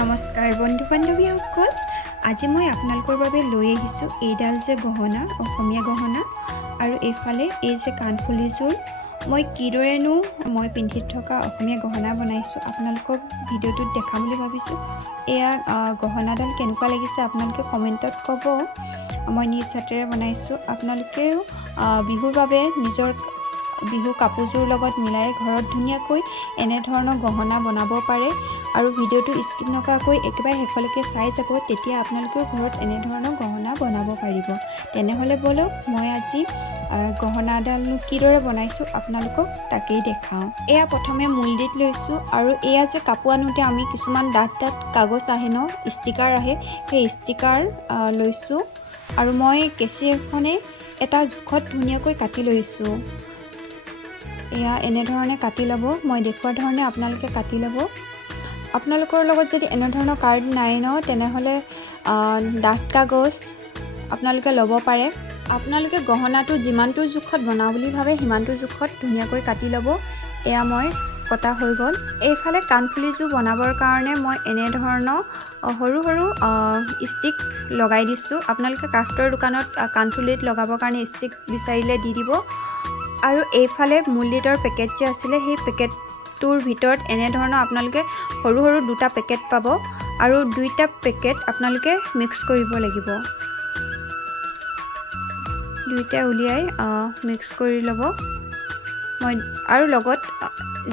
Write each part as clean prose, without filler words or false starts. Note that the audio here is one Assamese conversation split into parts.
নমস্কাৰ বন্ধু বান্ধৱীসকল, আজি মই আপোনালোকৰ বাবে লৈ আহিছোঁ এইডাল যে গহনা, অসমীয়া গহনা, আৰু এইফালে এই যে কাণফুলিযোৰ মই কিদৰেনো মই পিন্ধি থকা অসমীয়া গহনা বনাইছোঁ আপোনালোকক ভিডিঅ'টোত দেখাম বুলি ভাবিছোঁ। এয়া গহনাডাল কেনেকুৱা লাগিছে আপোনালোকে কমেণ্টত ক'ব। মই নিজ হাতেৰে বনাইছোঁ। আপোনালোকেও বিহুৰ বাবে নিজৰ বিহু কাপোৰযোৰ লগত মিলাই ঘৰত ধুনীয়াকৈ এনেধৰণৰ গহনা বনাব পাৰে। আৰু ভিডিঅ'টো স্কিপ নকৰাকৈ একেবাৰে শেষলৈকে চাই যাব, তেতিয়া আপোনালোকেও ঘৰত এনেধৰণৰ গহনা বনাব পাৰিব। তেনেহ'লে বলক মই আজি গহনাডালনো কিদৰে বনাইছোঁ আপোনালোকক তাকেই দেখাওঁ। এয়া প্ৰথমে মূলডিত লৈছোঁ, আৰু এয়া যে কাপোৰ আনোতে আমি কিছুমান ডাঠ কাগজ আহে ন, ষ্টিকাৰ আহে, সেই ষ্টিকাৰ লৈছোঁ। আৰু মই কেঁচি এখনে এটা জোখত ধুনীয়াকৈ কাটি লৈছোঁ। এয়া এনেধৰণে কাটি ল'ব, মই দেখুওৱা ধৰণে আপোনালোকে কাটি ল'ব। আপোনালোকৰ লগত যদি এনেধৰণৰ কাৰ্ড নাই ন, তেনেহ'লে ডাঠ কাগজ আপোনালোকে ল'ব পাৰে। আপোনালোকে গহনাটো যিমানটো জোখত বনাওঁ বুলি ভাবে সিমানটো জোখত ধুনীয়াকৈ কাটি ল'ব। এয়া মই কটা হৈ গ'ল। এইফালে কাণফুলিযোৰ বনাবৰ কাৰণে মই এনেধৰণৰ সৰু সৰু ষ্টিক লগাই দিছোঁ। আপোনালোকে কাঠৰ দোকানত কাণফুলিত লগাবৰ কাৰণে ষ্টিক বিচাৰিলে দি দিব। আৰু এইফালে মূলডিতৰ পেকেট যে আছিলে, সেই পেকেটটোৰ ভিতৰত এনেধৰণৰ আপোনালোকে সৰু সৰু দুটা পেকেট পাব, আৰু দুইটা পেকেট আপোনালোকে মিক্স কৰিব লাগিব। দুইটা উলিয়াই মিক্স কৰি ল'ব। মই আৰু লগত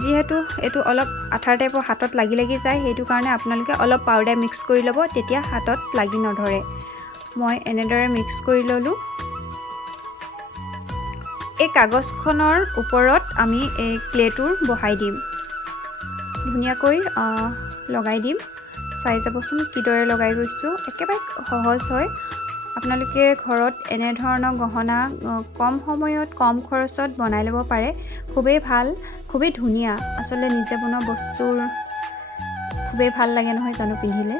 যিহেতু এইটো অলপ আঠাৰ টাইপৰ হাতত লাগি যায়, সেইটো কাৰণে আপোনালোকে অলপ পাউডাৰ মিক্স কৰি ল'ব, তেতিয়া হাতত লাগি নধৰে। মই এনেদৰে মিক্স কৰি ল'লোঁ। এই কাগজখনৰ ওপৰত আমি এই ক্লেটোৰ বহাই দিম, ধুনীয়াকৈ লগাই দিম। চাই যাবচোন কিদৰে লগাই গৈছোঁ, একেবাৰে সহজ হয়। আপোনালোকে ঘৰত এনেধৰণৰ গহনা কম সময়ত কম খৰচত বনাই ল'ব পাৰে। খুবেই ভাল, খুবেই ধুনীয়া। আচলতে নিজে বনোৱা বস্তুৰ খুবেই ভাল লাগে নহয় জানো পিন্ধিলে।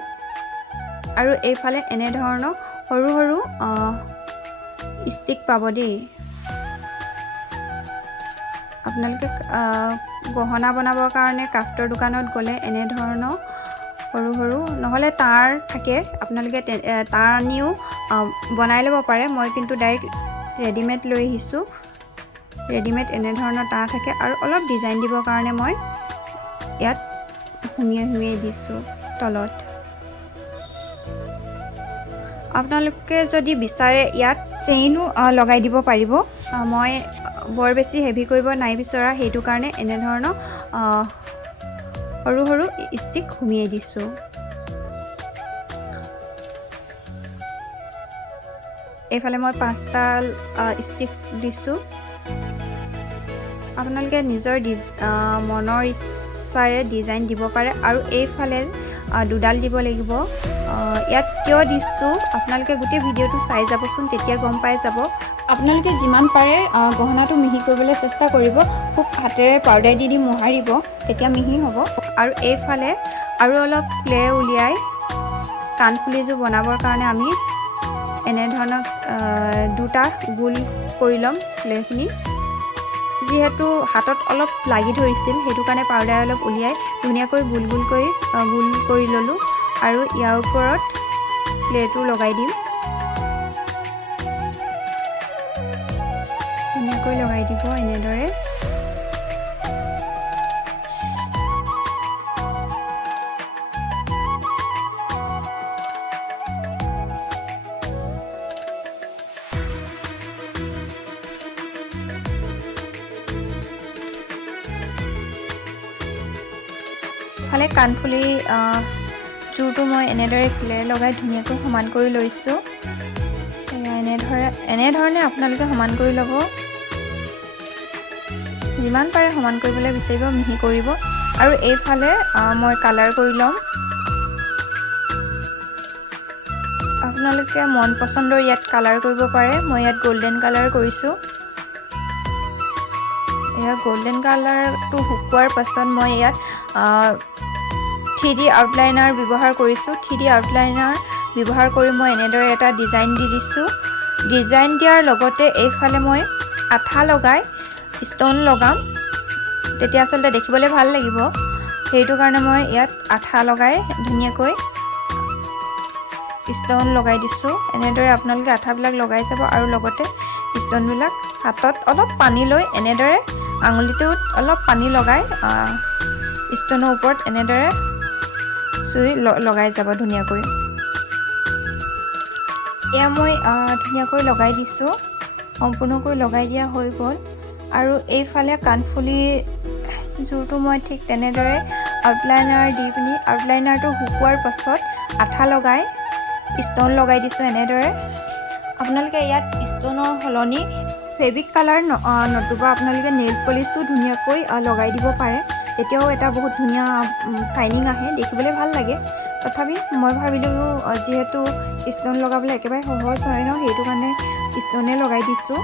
আৰু এইফালে এনেধৰণৰ সৰু সৰু ষ্টিক পাব দেই। আপোনালোকে গহনা বনাবৰ কাৰণে কাঠৰ দোকানত গ'লে এনেধৰণৰ সৰু সৰু, নহ'লে তাঁৰ থাকে, আপোনালোকে তাঁৰ আনিও বনাই ল'ব পাৰে। মই কিন্তু ডাইৰেক্ট ৰেডিমেড লৈ আহিছোঁ। ৰেডিমেড এনেধৰণৰ তাঁৰ থাকে, আৰু অলপ ডিজাইন দিবৰ কাৰণে মই ইয়াত সুমিয়াই দিছোঁ তলত। আপোনালোকে যদি বিচাৰে ইয়াত চেইনো লগাই দিব পাৰিব। মই বৰ বেছি হেভি কৰিব নাই বিচৰা, সেইটো কাৰণে এনেধৰণৰ সৰু সৰু ষ্টিক সুমিয়াই দিছোঁ। এইফালে মই 5টা ষ্টিক দিছোঁ। আপোনালোকে নিজৰ মনৰ ইচ্ছাৰে ডিজাইন দিব পাৰে। আৰু এইফালে দুডাল দিব লাগিব। ইয়াত কিয় দিছোঁ আপোনালোকে গোটেই ভিডিঅ'টো চাই যাবচোন, তেতিয়া গম পাই যাব। আপোনালোকে যিমান পাৰে গহনাটো মিহি কৰিবলৈ চেষ্টা কৰিব। খুব হাতেৰে পাউডাৰ দি মোহাৰিব, তেতিয়া মিহি হ'ব। আৰু এইফালে আৰু অলপ ক্লে উলিয়াই কাণফুলিযোৰ বনাবৰ কাৰণে আমি এনেধৰণৰ দুটা গোল কৰি ল'ম ক্লেখিনি। যিহেতু হাতত অলপ লাগি ধৰিছিল, সেইটো কাৰণে পাউডাৰ অলপ উলিয়াই ধুনীয়াকৈ গোল কৰি ল'লোঁ। আৰু ইয়াৰ ওপৰত ক্লেটো লগাই দিম, ধুনীয়াকৈ লগাই দিব এনেদৰে। ফালে কাণফুলি জোৰটো মই এনেদৰে ক্লে লগাই ধুনীয়াকৈ সমান কৰি লৈছোঁ। এনেধৰণে আপোনালোকে সমান কৰি ল'ব। যিমান পাৰে সমান কৰিবলৈ বিচাৰিব, মিহি কৰিব। আৰু এইফালে মই কালাৰ কৰি ল'ম। আপোনালোকে মন পচন্দৰ ইয়াত কালাৰ কৰিব পাৰে। মই ইয়াত গল্ডেন কালাৰ কৰিছোঁ। এয়া গল্ডেন কালাৰটো শুকোৱাৰ পাছত মই ইয়াত 3D আউটলাইনাৰ ব্যৱহাৰ কৰিছোঁ। 3D আউটলাইনাৰ ব্যৱহাৰ কৰি মই এনেদৰে এটা ডিজাইন দি দিছোঁ। ডিজাইন দিয়াৰ লগতে এইফালে মই আঠা লগাই ষ্টন লগাম, তেতিয়া আচলতে দেখিবলৈ ভাল লাগিব। সেইটো কাৰণে মই ইয়াত আঠা লগাই ধুনীয়াকৈ ষ্টন লগাই দিছোঁ। এনেদৰে আপোনালোকে আঠাবিলাক লগাই যাব আৰু লগতে ষ্টনবিলাক হাতত অলপ পানী লৈ এনেদৰে আঙুলিটোত অলপ পানী লগাই ষ্টনৰ ওপৰত এনেদৰে চুই লগাই যাব ধুনীয়াকৈ। এয়া মই ধুনীয়াকৈ লগাই দিছোঁ, সম্পূৰ্ণকৈ লগাই দিয়া হৈ গ'ল। আৰু এইফালে কাণফুলিৰ যোৰটো মই ঠিক তেনেদৰে আউটলাইনাৰ দি পিনি আউটলাইনাৰটো শুকোৱাৰ পাছত আঠা লগাই ষ্টন লগাই দিছোঁ এনেদৰে। আপোনালোকে ইয়াত ষ্টনৰ সলনি ফেব্ৰিক কালাৰ নতুবা আপোনালোকে নেইল পলিচো ধুনীয়াকৈ লগাই দিব পাৰে, তেতিয়াও এটা বহুত ধুনীয়া শ্বাইনিং আহে, দেখিবলৈ ভাল লাগে। তথাপি মই ভাবিলোঁ যিহেতু ষ্টন লগাবলৈ একেবাৰে সহজ হয় ন, সেইটো কাৰণে ষ্টনে লগাই দিছোঁ।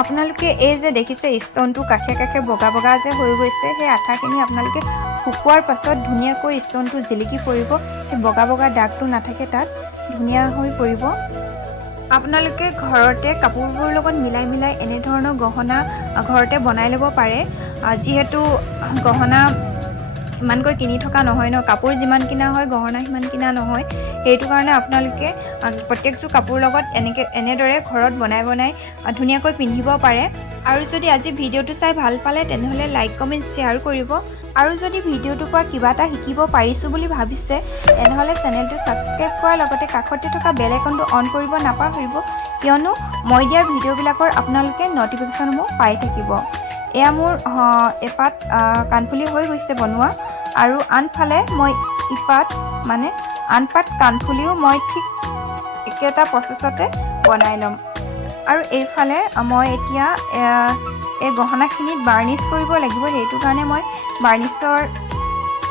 আপোনালোকে এই যে দেখিছে ষ্টনটো কাষে কাষে বগা বগা যে হৈ গৈছে, সেই আঠাখিনি আপোনালোকে শুকোৱাৰ পাছত ধুনীয়াকৈ ষ্টনটো জিলিকি পৰিব, সেই বগা বগা দাগটো নাথাকে, তাত ধুনীয়া হৈ পৰিব। আপোনালোকে ঘৰতে কাপোৰবোৰৰ লগত মিলাই মিলাই এনেধৰণৰ গহনা ঘৰতে বনাই ল'ব পাৰে। যিহেতু গহনা ইমানকৈ কিনি থকা নহয় ন, কাপোৰ যিমান কিনা হয় গহনা সিমান কিনা নহয়, সেইটো কাৰণে আপোনালোকে প্ৰত্যেকযোৰ কাপোৰ লগত এনেদৰে ঘৰত বনাই বনাই ধুনীয়াকৈ পিন্ধিব পাৰে। আৰু যদি আজি ভিডিঅ'টো চাই ভাল পালে তেনেহ'লে লাইক কমেণ্ট শ্বেয়াৰ কৰিব। আৰু যদি ভিডিঅ'টোৰ পৰা কিবা এটা শিকিব পাৰিছোঁ বুলি ভাবিছে তেনেহ'লে চেনেলটো ছাবস্ক্ৰাইব কৰাৰ লগতে কাষতে থকা বেল আইকনটো অন কৰিব নাপাহৰিব, কিয়নো মই দিয়া ভিডিঅ'বিলাকৰ আপোনালোকে ন'টিফিকেশ্যনসমূহ পাই থাকিব। এয়া মোৰ এপাত কাণফুলি হৈ গৈছে বনোৱা, আৰু আনফালে মই আন পাত কাণফুলিও মই ঠিক একেটা প্ৰচেছতে বনাই ল'ম। আৰু এইফালে মই এতিয়া এই গহনাখিনিত বাৰ্নিছ কৰিব লাগিব, সেইটো কাৰণে মই বাৰ্নিছৰ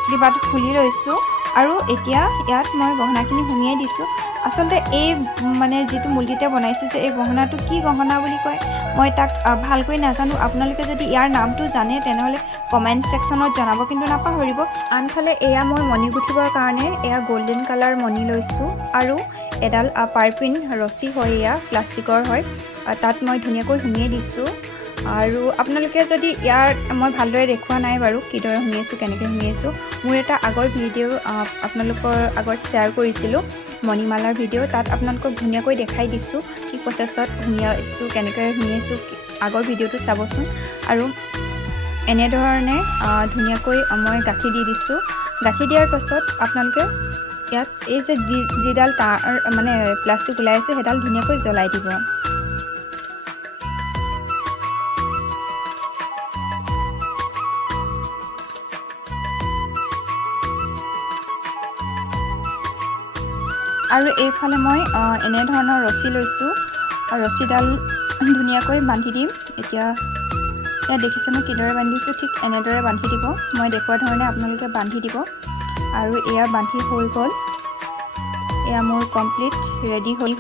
ডিবাটো খুলি লৈছোঁ। আৰু এতিয়া ইয়াত মই গহনাখিনি সুমিয়াই দিছোঁ। আচলতে এই যিটো মুল্টিতে বনাইছোঁ যে এই গহনাটো কি গহনা বুলি কয় মই তাক ভালকৈ নাজানো। আপোনালোকে যদি ইয়াৰ নামটো জানে তেনেহ'লে কমেণ্ট ছেকশ্যনত জনাব কিন্তু নাপাহৰিব। আনফালে এয়া মই মণি গুঠিবৰ কাৰণে এয়া গল্ডেন কালাৰ মণি লৈছোঁ, আৰু এডাল পাৰপিন ৰছী হয়, এয়া প্লাষ্টিকৰ হয়, তাত মই ধুনীয়াকৈ সুমিয়াই দিছোঁ। আৰু আপোনালোকে যদি মই ভালদৰে দেখুওৱা নাই বাৰু কিদৰে সুমিয়াইছোঁ, কেনেকৈ সুমিয়াইছোঁ। মোৰ এটা আগৰ ভিডিঅ' আপোনালোকৰ আগত শ্বেয়াৰ কৰিছিলোঁ, মণিমালাৰ ভিডিঅ', তাত আপোনালোকক ধুনীয়াকৈ দেখাই দিছোঁ কি প্ৰচেছত সুমিয়াইছোঁ, কেনেকৈ সুমিয়াইছোঁ, আগৰ ভিডিঅ'টো চাবচোন। আৰু এনেধৰণে ধুনীয়াকৈ মই গাঁঠি দি দিছোঁ। গাঁঠি দিয়াৰ পাছত আপোনালোকে ইয়াত এই যে যিডাল তাঁৰ প্লাষ্টিক ওলাই আছে সেইডাল ধুনীয়াকৈ জ্বলাই দিব। আৰু এইফালে মই এনেধৰণৰ ৰছী লৈছোঁ, ৰছীডাল ধুনীয়াকৈ বান্ধি দিম। এতিয়া দেখিছেনে কিদৰে বান্ধিছোঁ, ঠিক এনেদৰে বান্ধি দিব, মই দেখুওৱা ধৰণে আপোনালোকে বান্ধি দিব। আৰু এয়া বান্ধি হৈ গ'ল, এয়া মোৰ কমপ্লিট ৰেডি হৈ